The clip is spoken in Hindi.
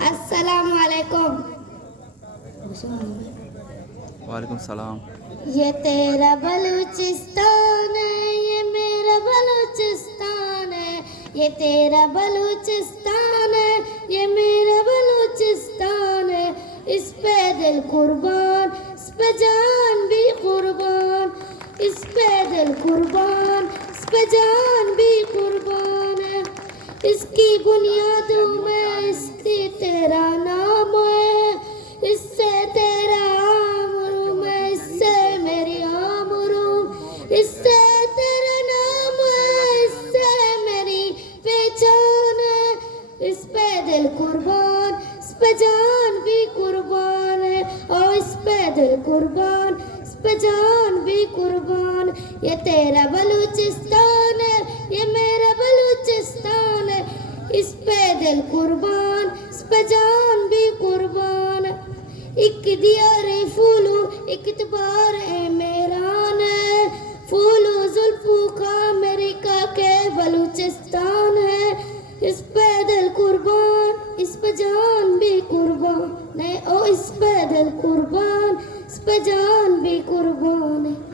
अस्सलाम वालेकुम। वालेकुम सलाम। ये तेरा बलूचिस्तान है, ये मेरा बलूचिस्तान है। ये तेरा बलूचिस्तान है, ये मेरा बलूचिस्तान है। इस पे दिल कुर्बान, इस पे जान भी कुर्बान। इस पे दिल कुर्बान, इस पे जान भी कुर्बान है। इसकी बुनियादों में इसकी तेरा नाम है। इससे तेरा आमरू में, इससे मेरी आमरू। इससे तेरा नाम है, इससे मेरी पहचान है। इस पे दिल कुर्बान, इस पे जान भी कुर्बान है। और इस पे दिल कुर्बान, इस पे जान भी कुर्बान। ये तेरा बलूचिस्तान है, ये मेरा बलूचिस्तान है। इस पे दिल कुर्बान, इस पे जान भी कुर्बान। एक दिया रे फूलू, एक इतबार है मेरान है। फूलू जुल्फू का अमेरिका के बलूचिस्तान है। इस पे दिल कुर्बान, इस पे जान भी कुर्बान है। ओ इस पे दिल कुर्बान, इस पे जान भी कुर्बान है।